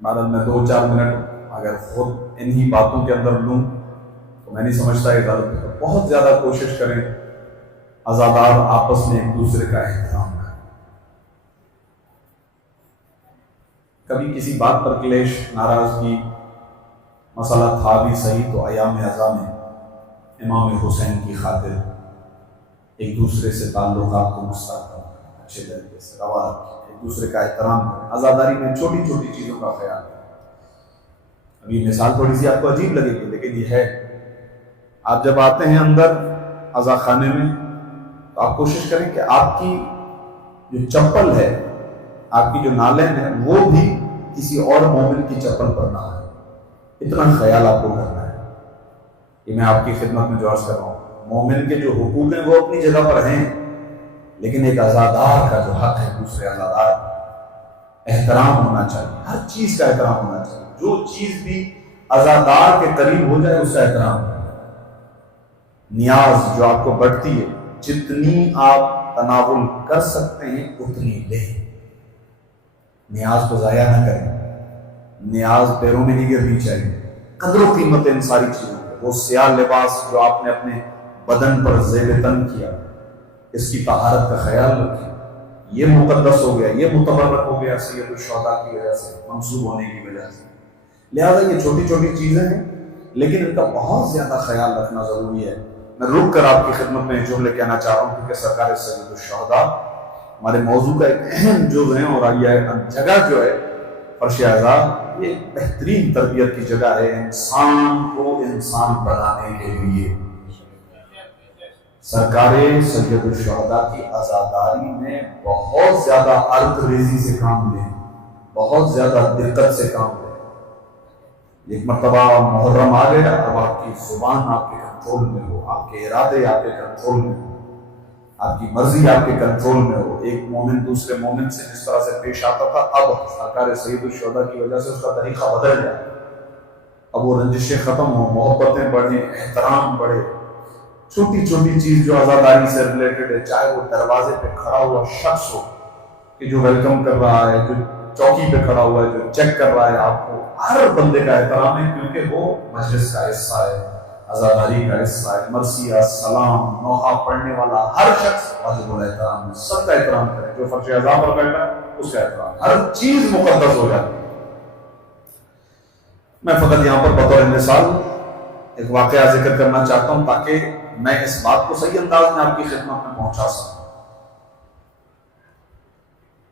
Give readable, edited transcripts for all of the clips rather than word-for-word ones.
بہرحال میں 2-4 منٹ اگر خود انہی باتوں کے اندر لوں تو میں نہیں سمجھتا یہ غلط ہے۔ بہت زیادہ کوشش کریں عزادار آپس میں ایک دوسرے کا احترام کریں۔ کبھی کسی بات پر کلیش، ناراضگی، مسئلہ تھا بھی صحیح تو ایام عزا میں امام حسین کی خاطر ایک دوسرے سے تعلقات کو مستحکم کریں، اچھے طریقے سے روا رکھیں، ایک دوسرے کا احترام کریں۔ عزاداری میں چھوٹی چھوٹی چیزوں کا خیال کریں۔ ابھی مثال تھوڑی سی آپ کو عجیب لگے گی لیکن یہ ہے، آپ جب آتے ہیں اندر عزا خانے میں تو آپ کوشش کریں کہ آپ کی جو چپل ہے، آپ کی جو نالین ہے، وہ بھی کسی اور مومن کی چپل پر نہ آئے۔ اتنا خیال آپ کو کرنا ہے۔ یہ میں آپ کی خدمت میں جو عرض کر رہا ہوں، مومن کے جو حقوق ہیں وہ اپنی جگہ پر ہیں، لیکن ایک عزادار کا جو حق ہے دوسرے عزادار، احترام ہونا چاہیے، ہر چیز کا احترام ہونا چاہیے۔ جو چیز بھی عزادار کے قریب ہو جائے اس کا احترام کریں۔ نیاز جو آپ کو بڑھتی ہے، جتنی آپ تناول کر سکتے ہیں اتنی لیں۔ نیاز کو ضائع نہ کریں، نیاز پیروں میں نہیں گرنی چاہیے۔ قدر و قیمت ان ساری چیزوں کو، وہ سیاہ لباس جو آپ نے اپنے بدن پر زیب تن کیا، اس کی طہارت کا خیال رکھیں۔ یہ مقدس ہو گیا، یہ متبرک ہو گیا سید الشہداء کی وجہ سے، منسوب ہونے کی وجہ سے۔ لہذا یہ چھوٹی چھوٹی چیزیں ہیں لیکن ان کا بہت زیادہ خیال رکھنا ضروری ہے۔ میں رک کر آپ کی خدمت میں جملے کہنا چاہ رہا ہوں کیونکہ سرکار سید الشہداء ہمارے موضوع کا ایک اہم جز ہے، اور یہ جگہ جو ہے فرش اعزا، یہ بہترین تربیت کی جگہ ہے انسان کو انسان بنانے کے لیے۔ سرکار سید الشہداء کی عزاداری میں بہت زیادہ عرق ریزی سے کام لیں، بہت زیادہ دقت سے کام لیں۔ ایک مرتبہ محرم آ گیا، اب آپ کی زبان آپ کے کنٹرول میں ہو، آپ کے ارادے آپ کے کنٹرول میں ہو، آپ کی مرضی آپ کے کنٹرول میں ہو۔ ایک مومن دوسرے مومن سے جس طرح سے پیش آتا تھا، اب سرکار سید الشہداء کی وجہ سے اس کا طریقہ بدل جائے۔ اب وہ رنجشیں ختم ہوں، محبتیں بڑھیں، احترام بڑھے۔ چھوٹی چھوٹی چیز جو عزاداری سے ریلیٹڈ ہے، چاہے وہ دروازے پہ کھڑا ہوا شخص ہو کہ جو ویلکم کر رہا ہے، جو چوکی پہ کھڑا ہوا ہے، جو چیک کر رہا ہے آپ کو، ہر بندے کا احترام ہے کیونکہ وہ مجلس کا حصہ ہے، عزاداری کا حصہ ہے۔ مرثیہ، سلام، نوحہ پڑھنے والا ہر شخص واجب الاحترام ہے، سب کا احترام کرے۔ جو فرش اعزا پر بیٹھا ہے اس کا احترام، ہر چیز مقدس ہو جاتی ہے۔ میں فقط یہاں پر بطور مثال ایک واقعہ ذکر کرنا چاہتا ہوں تاکہ میں اس بات کو صحیح انداز میں آپ کی خدمت میں پہنچا سکوں۔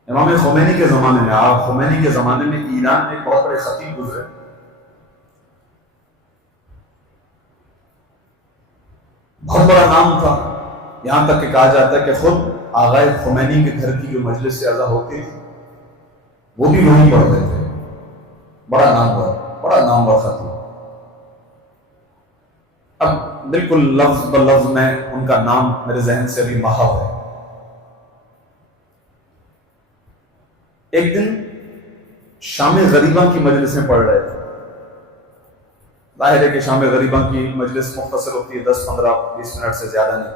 امام خمینی کے زمانے میں، آپ خمینی کے زمانے میں ایران میں ایک بہت بڑے خطیب گزرے، بہت بڑا نام تھا، یہاں تک کہ کہا جاتا ہے کہ خود آغائے خمینی کے گھر کی جو مجلس سے عزا ہوتی تھی وہ بھی وہی پڑھتے تھے۔ بڑا نامور خطیب۔ اب بالکل لفظ بلفظ میں ان کا نام میرے ذہن سے بھی محو ہے۔ ایک دن شام غریباں کی مجلس میں پڑھ رہے تھے۔ ظاہر ہے کہ شام غریباں کی مجلس مختصر ہوتی ہے، 10-15-20 منٹ سے زیادہ نہیں،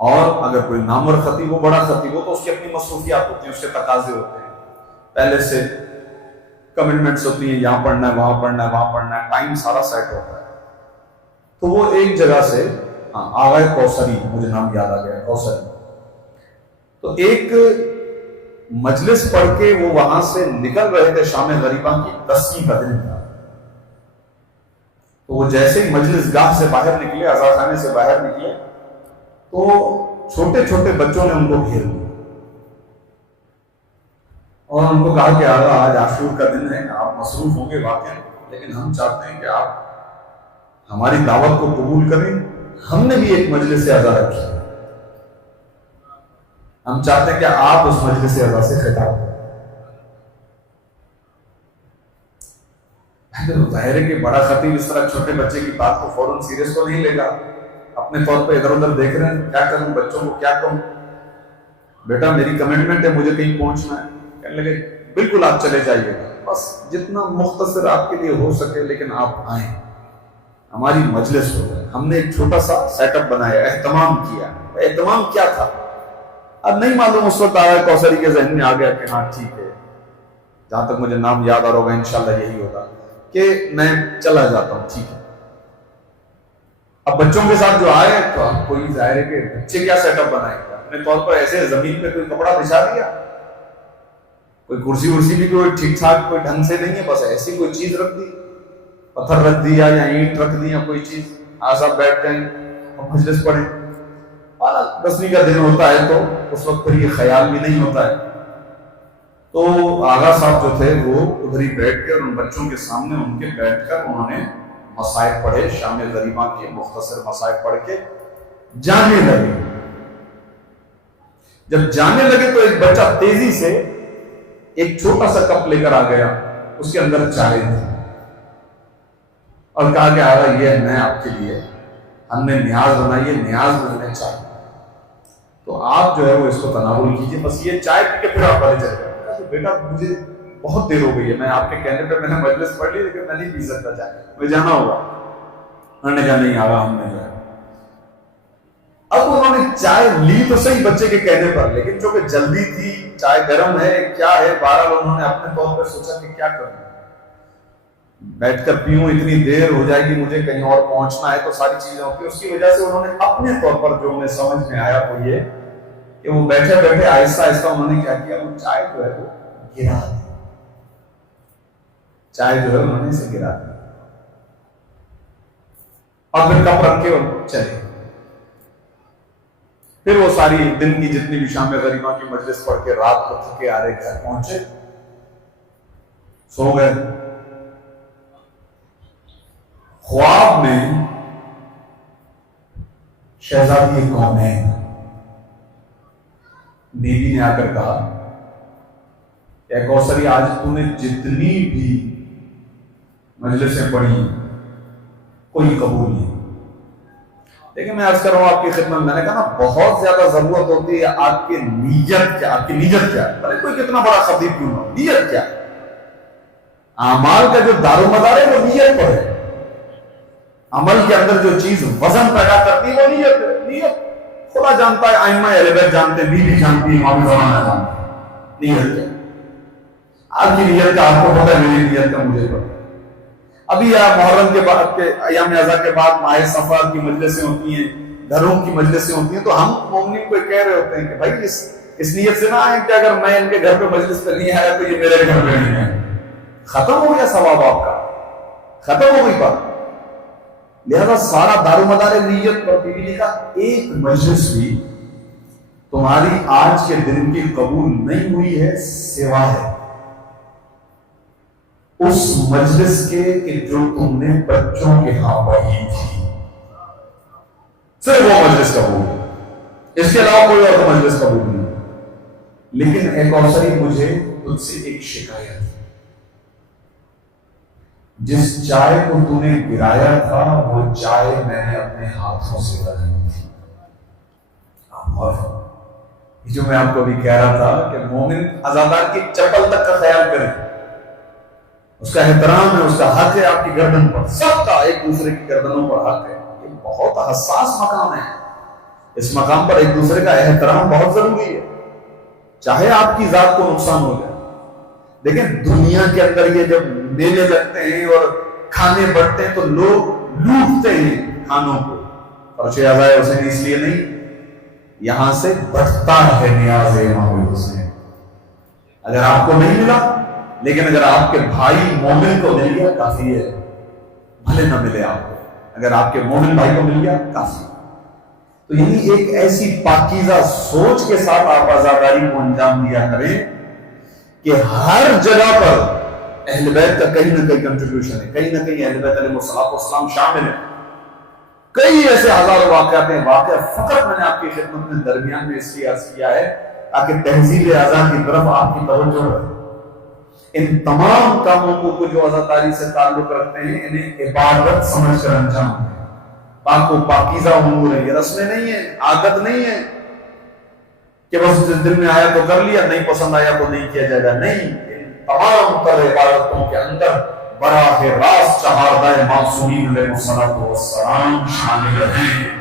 اور اگر کوئی نامور خطیب ہو، بڑا خطیب ہو، تو اس کی اپنی مصروفیات ہوتی ہیں، اس کے تقاضے ہوتے ہیں، پہلے سے کمٹمنٹس ہوتی ہیں، یہاں پڑھنا ہے، وہاں پڑھنا ہے، وہاں پڑھنا ہے، ٹائم سارا سیٹ ہوتا ہے۔ تو وہ ایک جگہ سے آغائے کوثری، مجھے نام یاد آ گیا، کوثری، تو ایک مجلس پڑھ کے وہ وہاں سے نکل رہے تھے، شام غریباں کی 10ویں کا دن تھا۔ تو وہ جیسے ہی مجلس گاہ سے باہر نکلے، عزا خانے سے باہر نکلے، تو چھوٹے چھوٹے بچوں نے ان کو گھیر لیا اور ان کو کہا کہ آج عاشور کا دن ہے، آپ مصروف ہوں گے واقعی، لیکن ہم چاہتے ہیں کہ آپ ہماری دعوت کو قبول کریں، ہم نے بھی ایک مجلس عزا رکھی، ہم چاہتے ہیں کہ آپ اس مجلس عزا سے خطاب کریں۔ ظاہر ہے کہ بڑا خطیب اس طرح چھوٹے بچے کی بات کو فوراً سیریس تو نہیں لے گا، اپنے طور پہ ادھر ادھر دیکھ رہے ہیں، کیا کروں، بچوں کو کیا کہوں، بیٹا میری کمٹمنٹ ہے، مجھے کہیں پہنچنا ہے۔ کہنے لگے بالکل آپ چلے جائیے گا، بس جتنا مختصر آپ کے لیے ہو سکے، لیکن آپ آئیں، ہماری مجلس ہو گئی۔ ہم نے ایک چھوٹا سا سیٹ اپ بنایا، اہتمام کیا۔ اہتمام کیا تھا اب نہیں معلوم، اس وقت آیا کوثری کے ذہن میں آ گیا کہ ہاں ٹھیک ہے، جہاں تک مجھے نام یاد آ رہا ہوگا انشاءاللہ یہی ہوگا کہ میں چلا جاتا ہوں، ٹھیک ہے۔ اب بچوں کے ساتھ جو آئے تو ہم کوئی ظاہر ہے کہ بچے کیا سیٹ اپ بنائیں گے، اپنے طور پر ایسے زمین پہ کوئی کپڑا بچھا دیا، کوئی کرسی ورسی بھی کوئی ٹھیک ٹھاک کوئی ڈھنگ سے نہیں ہے، بس ایسی کوئی چیز رکھ دی، پتھر رکھ دیا یا اینٹ رکھ دی یا کوئی چیز، آج آپ بیٹھ جائیں اور مجلس پڑھیں۔ 10ویں کا دن ہوتا ہے تو اس وقت پھر یہ خیال بھی نہیں ہوتا ہے۔ تو آغا صاحب جو تھے وہ ادھر ہی بیٹھ کے اور ان بچوں کے سامنے ان کے بیٹھ کر انہوں نے مصائب پڑھے، شام غریبہ کے مختصر مصائب پڑھ کے جانے لگے۔ جب جانے لگے تو ایک بچہ تیزی سے ایک چھوٹا سا کپ لے کر آ گیا، اس کے اندر چائے تھی، اور کہا کہ آغا یہ میں آپ کے لیے، ہم نے نیاز بنائی ہے، نیاز میں نے چائے، تو آپ جو ہے وہ اس کو تناول کیجئے، بس یہ چائے پی کے پھر آپ والے چلے گئے۔ کہ بیٹا مجھے بہت دیر ہو گئی ہے، میں آپ کے کہنے پہ میں نے مجلس پڑھ لی لیکن میں نہیں پی سکتا چائے، مجھے جانا ہوگا۔ انہوں نے کہا نہیں آغا ہم نے جو ہے، اب انہوں نے چائے لی تو صحیح بچے کے کہنے پر، لیکن چونکہ جلدی تھی، چائے گرم ہے کیا ہے، بہرحال انہوں نے اپنے طور پر سوچا کہ کیا کروں، بیٹھ کر پیوں، اتنی دیر ہو جائے گی مجھے کہیں اور پہنچنا ہے، تو ساری چیزیں ہوتی ہیں۔ اس کی وجہ سے انہوں نے اپنے طور پر جو انہیں سمجھ میں آیا وہ یہ کہ وہ بیٹھے بیٹھے آہستہ آہستہ انہوں نے کیا کیا، وہ چائے جو ہے وہ گرا دی، چائے جو ہے انہوں نے اسے گرا دی، اور پھر کپ رکھ کے اور چلے۔ پھر وہ ساری دن کی جتنی بھی شام غریبہ کی مجلس پڑھ کے رات کو تھکے آ رہے گھر پہنچے، سو گئے۔ خواب میں شہزادی کونین بیوی نے آ کر کہا کہ اے کوثری آج تم نے جتنی بھی مجلسیں پڑھی کوئی قبول نہیں۔ لیکن میں عرض کر رہا ہوں آپ کی خدمت، میں نے کہا نا بہت زیادہ ضرورت ہوتی ہے آپ کی نیت کیا، آپ کی نیت کیا ہے، بھلے کوئی کتنا بڑا خطیب کیوں نہ، نیت کیا ہے۔ اعمال کا جو دار و مدار ہے وہ نیت پر ہے، عمل کے اندر جو چیز وزن پیدا کرتی ہے وہ نیت ہے۔ نیت خدا جانتا ہے، ائمہ اہل بیت جانتے، بیوی جانتی، امام زمانہ جانتے، نیت کیا۔ آپ کی نیت کا آپ کو پتہ ہے، میری نیت کا مجھے پتہ ہے۔ ابھی محرم کے بعد کے ایام اعزا کے بعد ماہ صفر کی مجلسیں ہوتی ہیں، گھروں کی مجلسیں ہوتی ہیں، تو ہم مومنین کو کہہ رہے ہوتے ہیں کہ بھائی اس نیت سے نہ آئیں کہ اگر میں ان کے گھر پہ مجلس پہ نہیں آیا تو یہ میرے گھر پہ نہیں ہے، ختم ہو گیا ثواب آپ کا، ختم ہو گئی بات۔ لہذا سارا دار و مدار نیت پر بیوی نے کہا ایک مجلس بھی تمہاری آج کے دن کی قبول نہیں ہوئی ہے سوا ہے اس مجلس کے کہ جو تم نے بچوں کے ہاں پڑھی تھی، صرف وہ مجلس قبول ہے، اس کے علاوہ کوئی اور مجلس قبول نہیں۔ لیکن اے کوثری مجھے تجھ سے ایک شکایت، جس چائے کو تو نے گرایا تھا وہ چائے میں نے اپنے ہاتھوں سے بنائی تھی۔ اور جو میں آپ کو بھی کہہ رہا تھا کہ مومن عزادار کی چپل تک کا خیال کریں، اس کا احترام ہے، اس کا حق ہے آپ کی گردن پر، سب کا ایک دوسرے کی گردنوں پر حق ہے۔ یہ بہت حساس مقام ہے، اس مقام پر ایک دوسرے کا احترام بہت ضروری ہے، چاہے آپ کی ذات کو نقصان ہو جائے۔ لیکن دنیا کے اندر یہ جب میلے لگتے ہیں اور کھانے بڑھتے ہیں تو لوگ لوٹتے ہیں کھانوں کو، فرش عزائے حسین اس لیے نہیں، یہاں سے بڑھتا ہے نیاز امام حسین۔ اگر آپ کو نہیں ملا، لیکن اگر آپ کے بھائی مومن کو مل گیا کافی ہے، بھلے نہ ملے آپ کو، اگر آپ کے مومن بھائی کو مل گیا کافی۔ تو یعنی ایک ایسی پاکیزہ سوچ کے ساتھ آپ عزاداری کو انجام دیا کریں کہ ہر جگہ پر اہل بیت کا کہیں نہ کہیں کنٹریبیوشن ہے، کہیں نہ کہیں اہل بیت علیہ السلام شامل ہے۔ کئی ایسے ہزاروں واقعات ہیں، واقعہ فقط میں نے آپ کی خدمت میں درمیان میں اس لیے عرض کیا ہے تاکہ تہذیب عزا کی طرف آپ کی توجہ رہے۔ ان تمام کاموں کو جو عزاداری سے تعلق رکھتے ہیں انہیں عبادت سمجھ کر انجام دیں، پاک و پاکیزہ امور ہے، یہ رسمیں نہیں ہیں، عادت نہیں ہے کہ بس جس دل میں آیا تو کر لیا، نہیں پسند آیا تو نہیں کیا جائے گا، نہیں، تمام تر عبادتوں کے اندر براہ راست چہاردہ معصومین علیہ السلام شامل ہیں۔